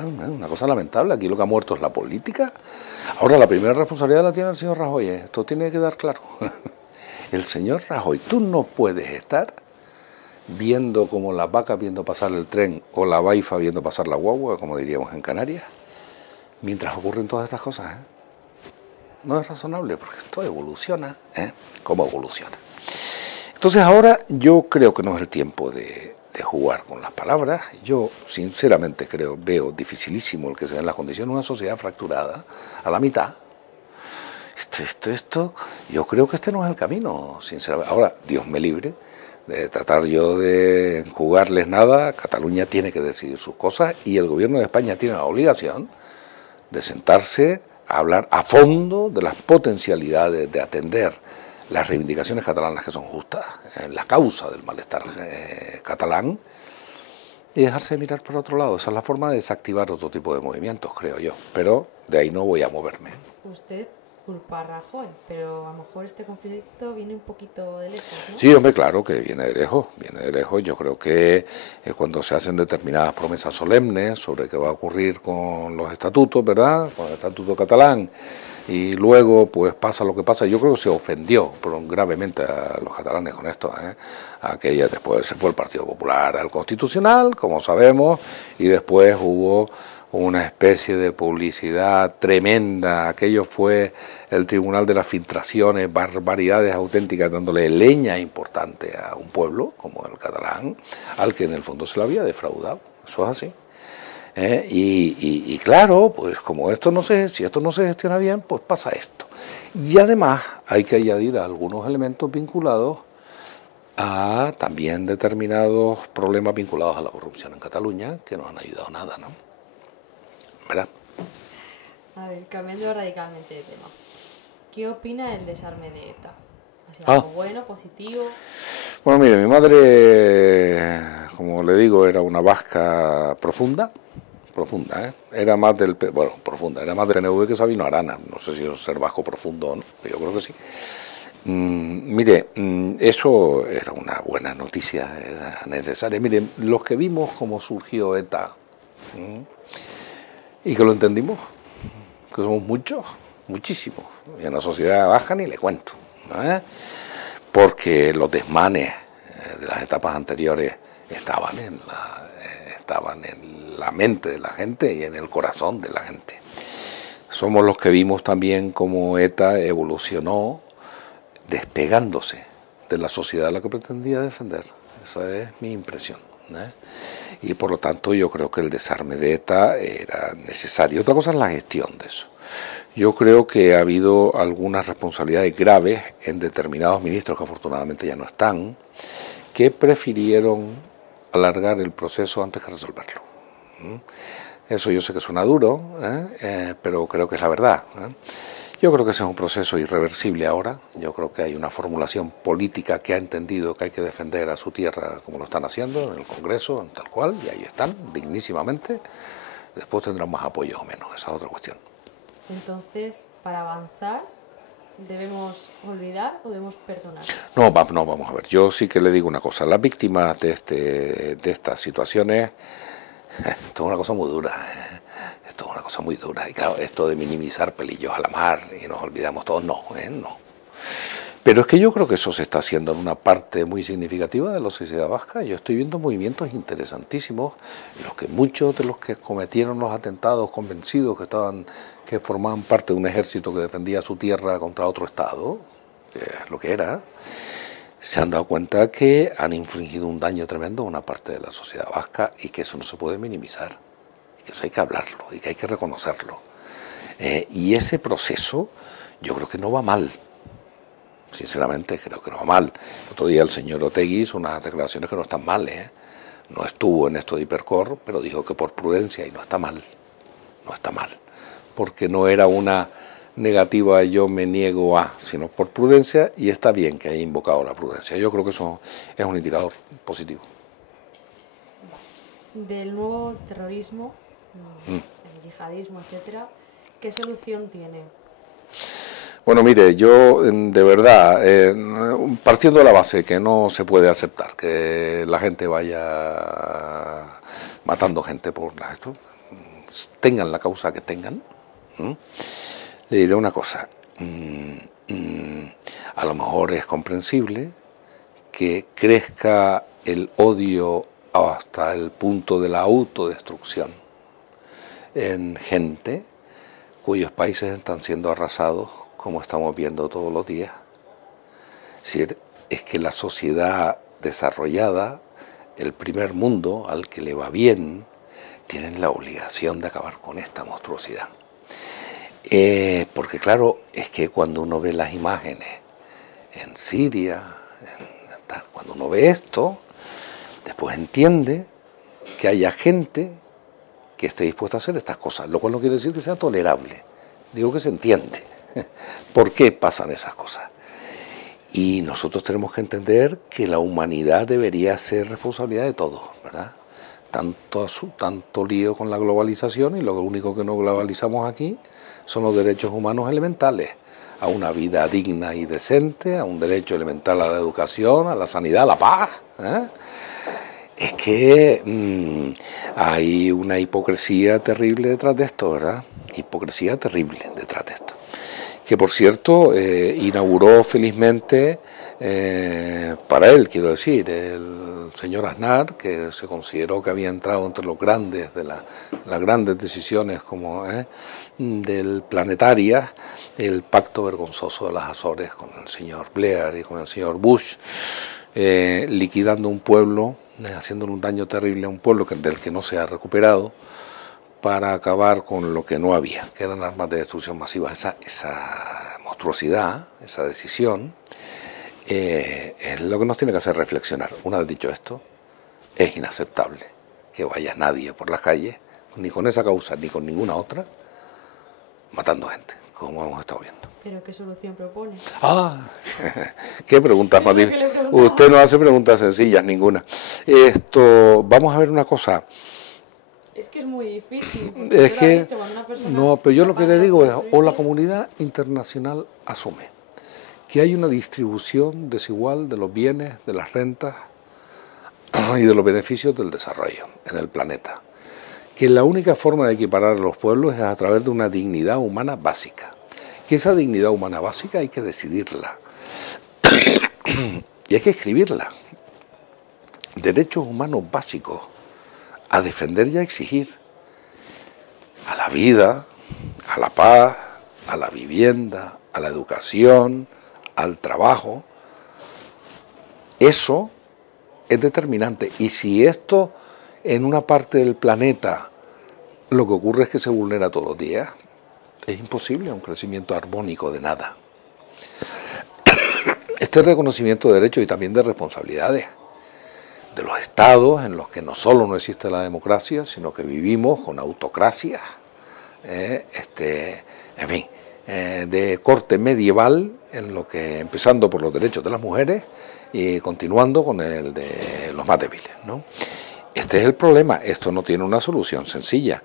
¿no? Una cosa lamentable, aquí lo que ha muerto es la política. Ahora, la primera responsabilidad la tiene el señor Rajoy, esto tiene que quedar claro. El señor Rajoy, tú no puedes estar viendo como las vacas viendo pasar el tren o la baifa viendo pasar la guagua, como diríamos en Canarias, mientras ocurren todas estas cosas, No es razonable, porque esto evoluciona, ¿Cómo evoluciona? Entonces ahora yo creo que no es el tiempo de jugar con las palabras. Yo sinceramente veo dificilísimo el que se den las condiciones de una sociedad fracturada a la mitad. Yo creo que este no es el camino, sinceramente. Ahora, Dios me libre de tratar yo de jugarles nada. Cataluña tiene que decidir sus cosas y el gobierno de España tiene la obligación de sentarse a hablar a fondo de las potencialidades de atender las reivindicaciones catalanas que son justas, la causa del malestar catalán, y dejarse de mirar por otro lado. Esa es la forma de desactivar otro tipo de movimientos, creo yo, pero de ahí no voy a moverme. ¿Usted culpa a Rajoy, pero a lo mejor este conflicto viene un poquito de lejos, ¿no? Sí, hombre, claro que viene de lejos, viene de lejos. Yo creo que cuando se hacen determinadas promesas solemnes sobre qué va a ocurrir con los estatutos, ¿verdad?, con el estatuto catalán, y luego pues pasa lo que pasa. Yo creo que se ofendió gravemente a los catalanes con esto, Aquella, después se fue el Partido Popular al Constitucional, como sabemos, y después hubo una especie de publicidad tremenda. Aquello fue el Tribunal de las Filtraciones, barbaridades auténticas, dándole leña importante a un pueblo como el catalán, al que en el fondo se lo había defraudado. Eso es así. Y claro, pues como si esto no se gestiona bien, pues pasa esto. Y además hay que añadir algunos elementos vinculados a también determinados problemas vinculados a la corrupción en Cataluña, que no han ayudado nada, ¿no? ¿Verdad? A ver, cambiando radicalmente de tema. ¿Qué opina del desarme de ETA? ¿Algo bueno, positivo? Bueno, mire, mi madre, como le digo, era una vasca profunda, era más del PNV que Sabino Arana. No sé si ser vasco profundo o no, pero yo creo que sí. Mire, eso era una buena noticia, era necesaria. Mire, los que vimos cómo surgió ETA, y que lo entendimos, que somos muchos, muchísimos, y en la sociedad vasca ni le cuento, porque los desmanes de las etapas anteriores estaban en la mente de la gente y en el corazón de la gente. Somos los que vimos también cómo ETA evolucionó despegándose de la sociedad a la que pretendía defender. Esa es mi impresión, y por lo tanto yo creo que el desarme de ETA era necesario. Otra cosa es la gestión de eso. Yo creo que ha habido algunas responsabilidades graves en determinados ministros, que afortunadamente ya no están, que prefirieron alargar el proceso antes que resolverlo. Eso yo sé que suena duro, pero creo que es la verdad. Yo creo que ese es un proceso irreversible ahora. Yo creo que hay una formulación política que ha entendido que hay que defender a su tierra como lo están haciendo en el Congreso, en tal cual, y ahí están, dignísimamente. Después tendrán más apoyo o menos, esa es otra cuestión. Entonces, para avanzar, ¿debemos olvidar o debemos perdonar? No, vamos a ver. Yo sí que le digo una cosa. Las víctimas de estas situaciones, esto es una cosa muy dura. Esto es una cosa muy dura. Y claro, esto de minimizar pelillos a la mar y nos olvidamos todos, no. Pero es que yo creo que eso se está haciendo en una parte muy significativa de la sociedad vasca. Yo estoy viendo movimientos interesantísimos, en los que muchos de los que cometieron los atentados, convencidos que formaban parte de un ejército que defendía su tierra contra otro Estado, que es lo que era, se han dado cuenta que han infligido un daño tremendo a una parte de la sociedad vasca y que eso no se puede minimizar, y que eso hay que hablarlo y que hay que reconocerlo. Y ese proceso yo creo que no va mal. Sinceramente creo que no va mal. El otro día el señor Otegi hizo unas declaraciones que no están mal, No estuvo en esto de Hipercor, pero dijo que por prudencia, y no está mal, porque no era una negativa yo me niego a, sino por prudencia, y está bien que haya invocado la prudencia. Yo creo que eso es un indicador positivo. Del nuevo terrorismo, el yihadismo, etcétera, ¿qué solución tiene? Bueno, mire, yo de verdad, partiendo de la base que no se puede aceptar que la gente vaya matando gente por esto, tengan la causa que tengan, le diré una cosa, a lo mejor es comprensible que crezca el odio hasta el punto de la autodestrucción en gente cuyos países están siendo arrasados, como estamos viendo todos los días. Es decir, es que la sociedad desarrollada, el primer mundo, al que le va bien, tienen la obligación de acabar con esta monstruosidad. Porque claro, es que cuando uno ve las imágenes en Siria, cuando uno ve esto, después entiende que haya gente que esté dispuesta a hacer estas cosas, lo cual no quiere decir que sea tolerable, digo que se entiende por qué pasan esas cosas. Y nosotros tenemos que entender que la humanidad debería ser responsabilidad de todos, ¿verdad? tanto lío con la globalización, y lo único que no globalizamos aquí son los derechos humanos elementales, a una vida digna y decente, a un derecho elemental a la educación, a la sanidad, a la paz. Es que hay una hipocresía terrible detrás de esto, ¿verdad? Hipocresía terrible detrás de esto. Que, por cierto, inauguró felizmente, para él, quiero decir, el señor Aznar, que se consideró que había entrado entre los grandes, de las grandes decisiones como del planetaria, el pacto vergonzoso de las Azores con el señor Blair y con el señor Bush, liquidando un pueblo, haciéndole un daño terrible a un pueblo del que no se ha recuperado, para acabar con lo que no había, que eran armas de destrucción masiva. Esa monstruosidad, esa decisión, es lo que nos tiene que hacer reflexionar. Una vez dicho esto, es inaceptable que vaya nadie por las calles, ni con esa causa, ni con ninguna otra, matando gente, como hemos estado viendo. ¿Pero qué solución propone? Qué preguntas más difíciles. Usted no hace preguntas sencillas, ninguna. Vamos a ver una cosa. Es que es muy difícil. Es que, no, pero yo lo que le digo es, o la comunidad internacional asume que hay una distribución desigual de los bienes, de las rentas y de los beneficios del desarrollo en el planeta, que la única forma de equiparar a los pueblos es a través de una dignidad humana básica, que esa dignidad humana básica hay que decidirla y hay que escribirla. Derechos humanos básicos a defender y a exigir, a la vida, a la paz, a la vivienda, a la educación, al trabajo. Eso es determinante. Y si esto en una parte del planeta lo que ocurre es que se vulnera todos los días, es imposible un crecimiento armónico de nada. Este reconocimiento de derechos y también de responsabilidades de los estados en los que no solo no existe la democracia, sino que vivimos con autocracias, en fin, de corte medieval, en lo que, empezando por los derechos de las mujeres y continuando con el de los más débiles, ¿no? Este es el problema. Esto no tiene una solución sencilla,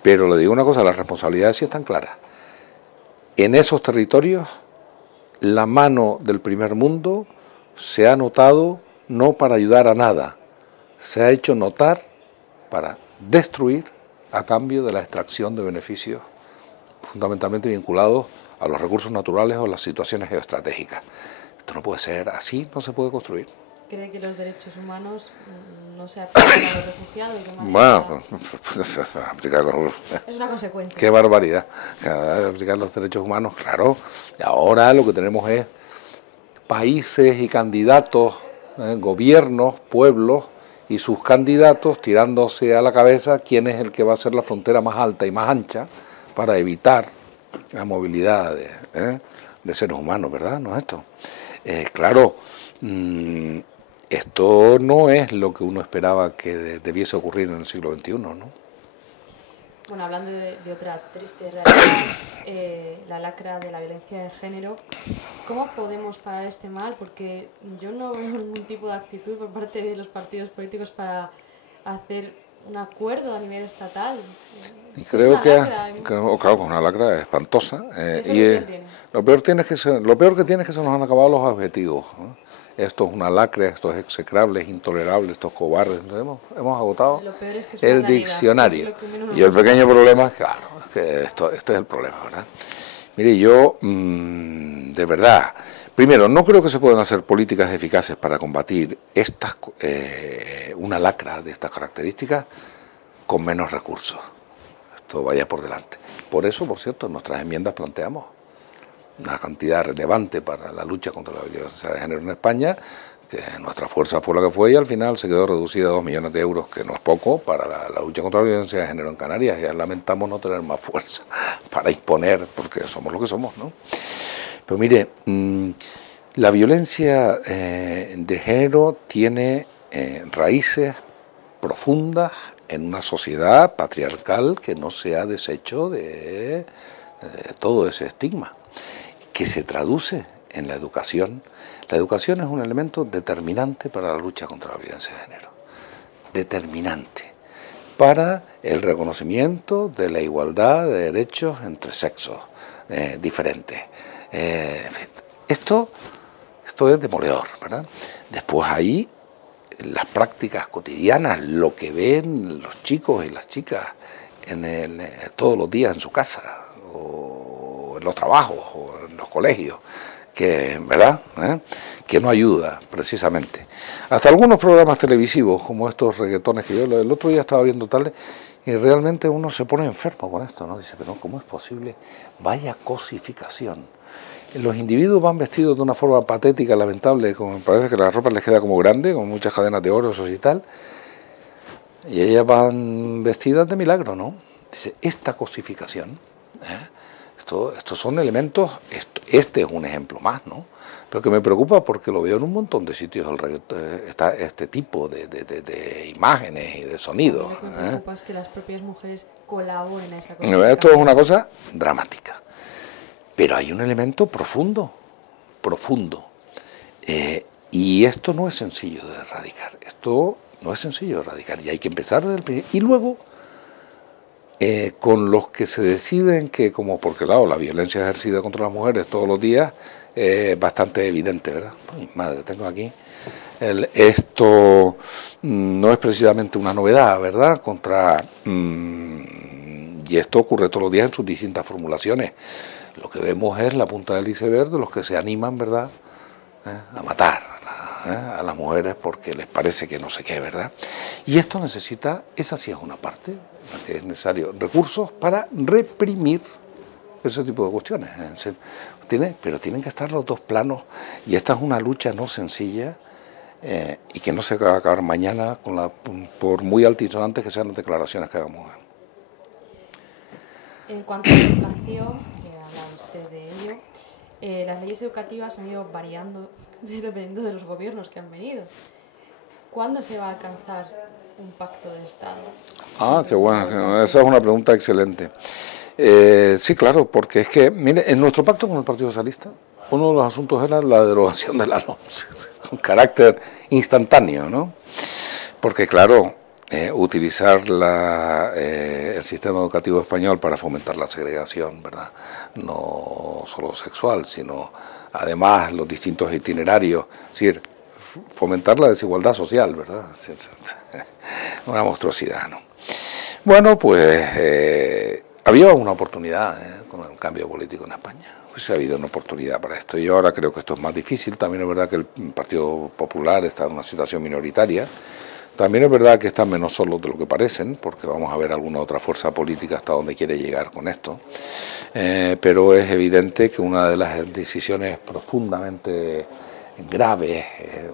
pero le digo una cosa, las responsabilidades sí están claras. En esos territorios, la mano del primer mundo se ha notado no para ayudar a nada, se ha hecho notar para destruir a cambio de la extracción de beneficios fundamentalmente vinculados a los recursos naturales o las situaciones geoestratégicas. Esto no puede ser así, no se puede construir. ¿Cree que los derechos humanos no se aplican a los refugiados? Bueno, aplicarlos. Es una consecuencia. Qué barbaridad. Aplicar los derechos humanos, claro. Y ahora lo que tenemos es países y candidatos, gobiernos, pueblos y sus candidatos tirándose a la cabeza quién es el que va a ser la frontera más alta y más ancha para evitar la movilidad de seres humanos, ¿verdad? ¿No es esto? Claro, esto no es lo que uno esperaba que debiese ocurrir en el siglo XXI, ¿no? Bueno, hablando de otra triste realidad, la lacra de la violencia de género, ¿cómo podemos parar este mal? Porque yo no veo ningún tipo de actitud por parte de los partidos políticos para hacer un acuerdo a nivel estatal. Y creo que claro, una lacra espantosa. Lo peor que tiene es que se nos han acabado los objetivos, ¿no? Esto es una lacra, esto es execrable, es intolerable, esto es cobarde. Entonces hemos agotado el diccionario. Y el pequeño problema es, claro, es que este es el problema, ¿verdad? Mire, yo, de verdad, primero, no creo que se puedan hacer políticas eficaces para combatir una lacra de estas características con menos recursos. Esto vaya por delante. Por eso, por cierto, en nuestras enmiendas planteamos una cantidad relevante para la lucha contra la violencia de género en España, que nuestra fuerza fue la que fue y al final se quedó reducida a 2 millones de euros, que no es poco, para la lucha contra la violencia de género en Canarias. Ya lamentamos no tener más fuerza para imponer, porque somos lo que somos, ¿no? Pero mire, la violencia de género tiene raíces profundas en una sociedad patriarcal que no se ha deshecho de todo ese estigma, que se traduce en la educación. La educación es un elemento determinante para la lucha contra la violencia de género. Determinante. para el reconocimiento de la igualdad de derechos entre sexos diferentes. En fin, esto es demoledor, ¿verdad? Después ahí las prácticas cotidianas, lo que ven los chicos y las chicas todos los días en su casa, o en los trabajos, o en los colegios, ¿verdad? Que no ayuda, precisamente. Hasta algunos programas televisivos, como estos reggaetones que yo el otro día estaba viendo tarde, y realmente uno se pone enfermo con esto, ¿no? Dice, pero ¿cómo es posible? Vaya cosificación. Los individuos van vestidos de una forma patética, lamentable, como me parece que la ropa les queda como grande, con muchas cadenas de oro y tal, y ellas van vestidas de milagro, ¿no? Dice, esta cosificación, estos son elementos, este es un ejemplo más, ¿no? Pero que me preocupa porque lo veo en un montón de sitios, está este tipo de imágenes y de sonidos. Lo que me preocupa es que las propias mujeres colaboren a esa cosificación. Esto es una cosa dramática. Pero hay un elemento profundo, y esto no es sencillo de erradicar, y hay que empezar desde el principio. Y luego, con los que se deciden que, porque claro, la violencia ejercida contra las mujeres todos los días es bastante evidente, ¿verdad? Ay, madre, tengo aquí, esto no es precisamente una novedad, ¿verdad? Y esto ocurre todos los días en sus distintas formulaciones. Lo que vemos es la punta del iceberg de los que se animan, ¿verdad?, a matar a las mujeres porque les parece que no sé qué, ¿verdad? Y esto necesita, esa sí es una parte, la que es necesario, recursos para reprimir ese tipo de cuestiones. Pero tienen que estar los dos planos, y esta es una lucha no sencilla, y que no se va a acabar mañana, por muy altisonantes que sean las declaraciones que hagamos. En cuanto a la educación, que habla usted de ello, las leyes educativas han ido variando dependiendo de los gobiernos que han venido. ¿Cuándo se va a alcanzar un pacto de Estado? Ah, qué bueno, esa es una pregunta excelente. Sí, claro, porque es que, mire, en nuestro pacto con el Partido Socialista, uno de los asuntos era la derogación de la LOMCE, con carácter instantáneo, ¿no? Porque, claro, utilizar el sistema educativo español para fomentar la segregación, ¿verdad? No solo sexual, sino además los distintos itinerarios, es decir, fomentar la desigualdad social, ¿verdad? Una monstruosidad, ¿no? Bueno, pues había una oportunidad con el cambio político en España. Pues ha habido una oportunidad para esto. Yo ahora creo que esto es más difícil. También es verdad que el Partido Popular está en una situación minoritaria. También es verdad que están menos solos de lo que parecen, porque vamos a ver alguna otra fuerza política hasta dónde quiere llegar con esto. Pero es evidente que una de las decisiones profundamente graves,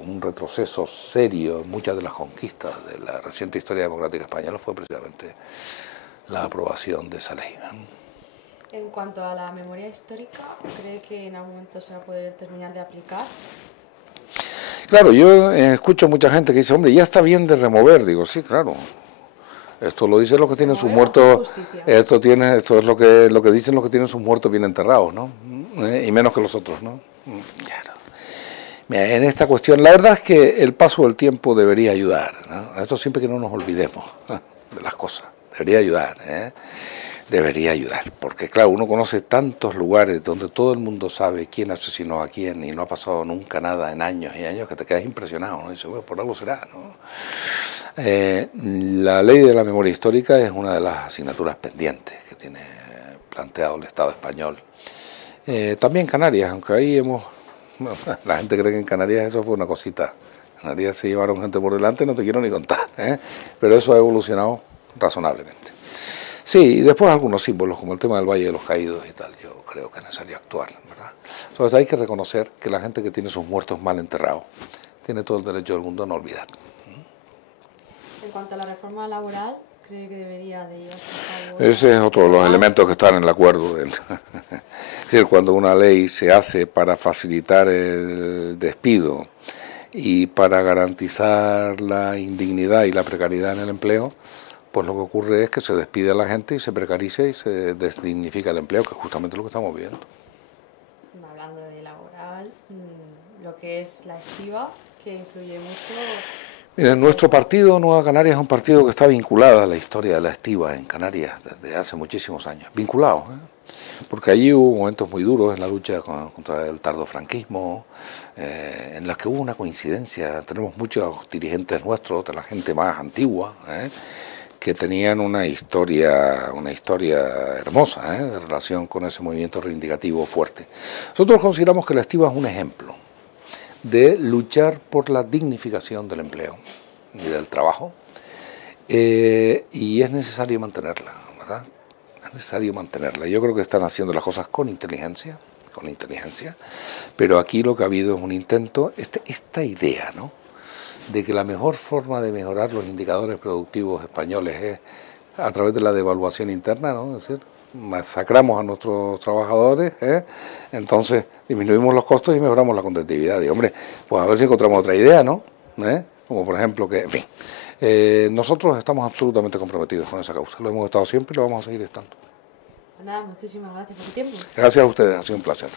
un retroceso serio en muchas de las conquistas de la reciente historia democrática española fue precisamente la aprobación de esa ley. En cuanto a la memoria histórica, ¿cree que en algún momento se va a poder terminar de aplicar? Claro, yo escucho mucha gente que dice, hombre, ya está bien de remover. Digo, sí, claro. Esto lo dicen los que tienen sus muertos, esto es lo que dicen los que tienen sus muertos bien enterrados, ¿no? Y menos que los otros, ¿no? Claro. Mira, en esta cuestión, la verdad es que el paso del tiempo debería ayudar, ¿no? Esto siempre que no nos olvidemos de las cosas, debería ayudar, debería ayudar, porque claro, uno conoce tantos lugares donde todo el mundo sabe quién asesinó a quién y no ha pasado nunca nada en años y años que te quedas impresionado, ¿no? Y dices, bueno, por algo será, ¿no? La ley de la memoria histórica es una de las asignaturas pendientes que tiene planteado el Estado español. También Canarias, aunque ahí la gente cree que en Canarias eso fue una cosita. En Canarias se llevaron gente por delante, no te quiero ni contar, pero eso ha evolucionado razonablemente. Sí, y después algunos símbolos, como el tema del Valle de los Caídos y tal, yo creo que es necesario actuar, ¿verdad? Entonces hay que reconocer que la gente que tiene sus muertos mal enterrados tiene todo el derecho del mundo a no olvidar. En cuanto a la reforma laboral, ¿cree que debería de llevarse a cabo? Ese es otro de los elementos que están en el acuerdo. Es decir, cuando una ley se hace para facilitar el despido y para garantizar la indignidad y la precariedad en el empleo, pues lo que ocurre es que se despide a la gente y se precariza y se desdignifica el empleo, que es justamente lo que estamos viendo. Hablando de laboral, lo que es la estiba, que influye mucho. Miren, nuestro partido, Nueva Canarias, es un partido que está vinculado a la historia de la estiba en Canarias desde hace muchísimos años. Vinculado, porque allí hubo momentos muy duros en la lucha contra el tardofranquismo, en las que hubo una coincidencia. Tenemos muchos dirigentes nuestros, de la gente más antigua, que tenían una historia hermosa, de relación con ese movimiento reivindicativo fuerte. Nosotros consideramos que la estiba es un ejemplo de luchar por la dignificación del empleo y del trabajo, y es necesario mantenerla, ¿verdad? Es necesario mantenerla. Yo creo que están haciendo las cosas con inteligencia, pero aquí lo que ha habido es un intento, esta idea, ¿no?, de que la mejor forma de mejorar los indicadores productivos españoles es a través de la devaluación interna, ¿no? Es decir, masacramos a nuestros trabajadores, entonces disminuimos los costos y mejoramos la competitividad. Y hombre, pues a ver si encontramos otra idea, ¿no? Como por ejemplo que, en fin, nosotros estamos absolutamente comprometidos con esa causa. Lo hemos estado siempre y lo vamos a seguir estando. Nada, muchísimas gracias por tu tiempo. Gracias a ustedes, ha sido un placer.